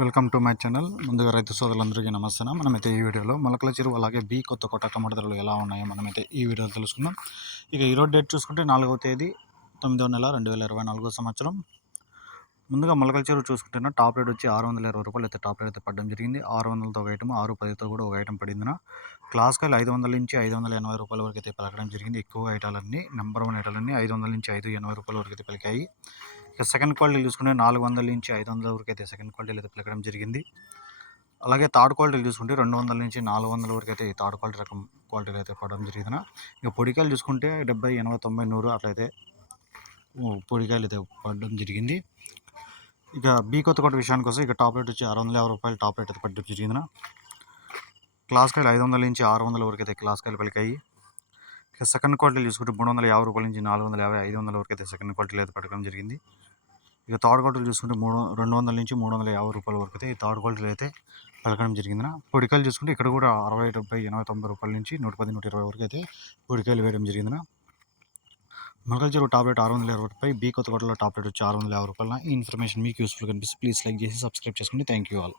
Welcome to my channel. ముందుగా రైతు సోదరులందరికీ నమస్తే మనమైతే ఈ వీడియోలో మొలకల చెరువు అలాగే బి కొత్త కొట్ట టమాటా ధరలు ఎలా ఉన్నాయో మనమైతే ఈ వీడియోలో తెలుసుకుందాం. ఇక ఈరోజు డేట్ చూసుకుంటే నాలుగవ తేదీ తొమ్మిదవ నెల రెండు వేల ఇరవై నాలుగో సంవత్సరం. ముందుగా మొలకల చెరువు చూసుకుంటే టాప్ రేట్ వచ్చి ఆరు వందల ఇరవై రూపాయలు అయితే టాప్ రేట్ అయితే పడడం జరిగింది. ఆరు వందలతో ఒక ఐటమ్ ఆరు పదితో కూడా ఒక ఐటమ్ పడిందిన. క్లాస్ కాయలు ఐదు వందల నుంచి ఐదు వందల ఎనభై రూపాయల వరకు అయితే పలకడం జరిగింది. ఎక్కువ ఐటాలన్నీ నెంబర్ వన్ ఐటాలన్నీ ఐదు వందల నుంచి ఐదు ఎనభై రూపాయల వరకు అయితే పలికాయి. ఇక సెకండ్ క్వాలిటీ చూసుకుంటే నాలుగు వందల నుంచి ఐదు వందల వరకు అయితే సెకండ్ క్వాలిటీలు అయితే పలకడం జరిగింది. అలాగే థర్డ్ క్వాలిటీలు చూసుకుంటే రెండు వందల నుంచి నాలుగు వందల వరకు అయితే ఈ థర్డ్ క్వాలిటీ రకం క్వాలిటీలు అయితే పడడం జరిగింది. ఇక పొడికాయలు చూసుకుంటే డెబ్బై ఎనభై తొంభై నూరు అట్లయితే పొడికాయలు అయితే పడడం జరిగింది. ఇక బీ కొత్త కొత్త విషయానికి వస్తే ఇక టాప్ రేట్ వచ్చి ఆరు వందల యాభై రూపాయలు టాప్ రేట్ అయితే పడడం జరిగింది. క్లాస్ కాయలు ఐదు వందల నుంచి ఆరు వందల వరకు అయితే క్లాస్ కాయలు పలికాయి. ఇక సెకండ్ క్వాలిటీలు చూసుకుంటే మూడు వందల యాభై రూపాయల నుంచి నాలుగు వందల యాభై ఐదు వందల వరకు అయితే సెకండ్ క్వాలిటీలు అయితే పడడం జరిగింది. ఇక థర్డ్ క్వాలిటీలు చూసుకుంటే మూడు రెండు వందల నుంచి మూడు వందల యాభై రూపాయల వరకు అయితే ఈ థర్డ్ క్వాలిటీలు అయితే పలకడం జరిగింది పొడికాయలు చూసుకుంటే ఇక్కడ కూడా అరవై డెబ్బై ఎనభై తొంభై రూపాయల నుంచి నూట పది నూట ఇరవై వరకు అయితే పొడికాయలు వేయడం జరిగింది మొలకల చెరువు టాబ్లెట్ ఆరు వందల ఇరవై రూపాయలు బీ కొత్తకోటలో టాప్ టాబ్లెట్ వచ్చి ఆరు వందల యాభై రూపాయల ఈ ఇన్ఫర్మేషన్ మీకు యూస్ఫుల్ కనిపిస్తే ప్లీజ్ లైక్ చేసి సబ్స్క్రైబ్ చేసుకోండి థ్యాంక్ యూ ఆల్.